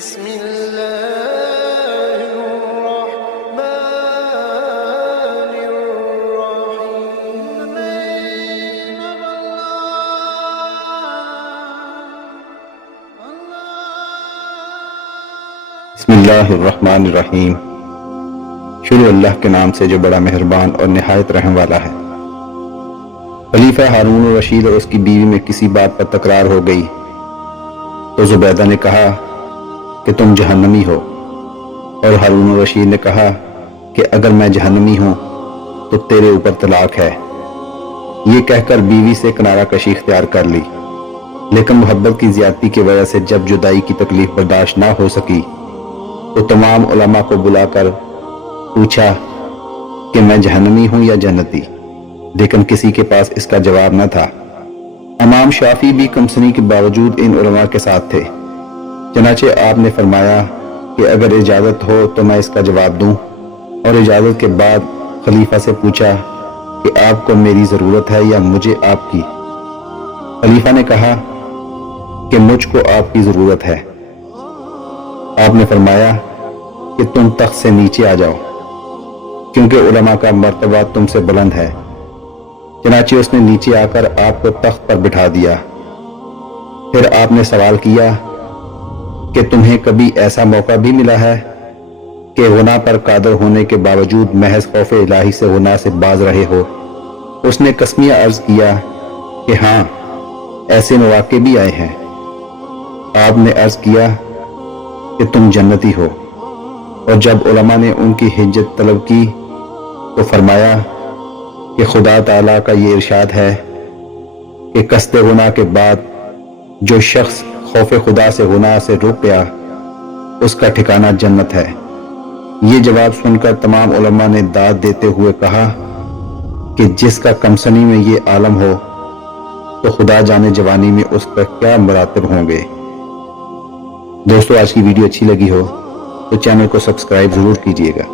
بسم الله الرحمن الرحيم. بسم اللہ الرحمن الرحیم. شروع اللہ کے نام سے جو بڑا مہربان اور نہایت رحم والا ہے. خلیفہ ہارون الرشید اور اس کی بیوی میں کسی بات پر تکرار ہو گئی تو زبیدہ نے کہا کہ تم جہنمی ہو، اور ہارون الرشید نے کہا کہ اگر میں جہنمی ہوں تو تیرے اوپر طلاق ہے. یہ کہہ کر بیوی سے کنارہ کشی اختیار کر لی، لیکن محبت کی زیادتی کی وجہ سے جب جدائی کی تکلیف برداشت نہ ہو سکی تو تمام علماء کو بلا کر پوچھا کہ میں جہنمی ہوں یا جنتی، لیکن کسی کے پاس اس کا جواب نہ تھا. امام شافعی بھی کمسنی کے باوجود ان علماء کے ساتھ تھے. چنانچہ آپ نے فرمایا کہ اگر اجازت ہو تو میں اس کا جواب دوں، اور اجازت کے بعد خلیفہ سے پوچھا کہ آپ کو میری ضرورت ہے یا مجھے آپ کی. خلیفہ نے کہا کہ مجھ کو آپ کی ضرورت ہے. آپ نے فرمایا کہ تم تخت سے نیچے آ جاؤ، کیونکہ علماء کا مرتبہ تم سے بلند ہے. چنانچہ اس نے نیچے آ کر آپ کو تخت پر بٹھا دیا. پھر آپ نے سوال کیا کہ تمہیں کبھی ایسا موقع بھی ملا ہے کہ گناہ پر قادر ہونے کے باوجود محض خوف الہی سے گناہ سے باز رہے ہو؟ اس نے قسمیہ عرض کیا کہ ہاں، ایسے مواقع بھی آئے ہیں. آپ نے عرض کیا کہ تم جنتی ہو، اور جب علماء نے ان کی حجت طلب کی تو فرمایا کہ خدا تعالیٰ کا یہ ارشاد ہے کہ قصد گناہ کے بعد جو شخص خوف خدا سے گناہ سے رک گیا اس کا ٹھکانہ جنت ہے. یہ جواب سن کر تمام علماء نے داد دیتے ہوئے کہا کہ جس کا کمسنی میں یہ عالم ہو تو خدا جانے جوانی میں اس پر کیا مراتب ہوں گے. دوستو، آج کی ویڈیو اچھی لگی ہو تو چینل کو سبسکرائب ضرور کیجیے گا.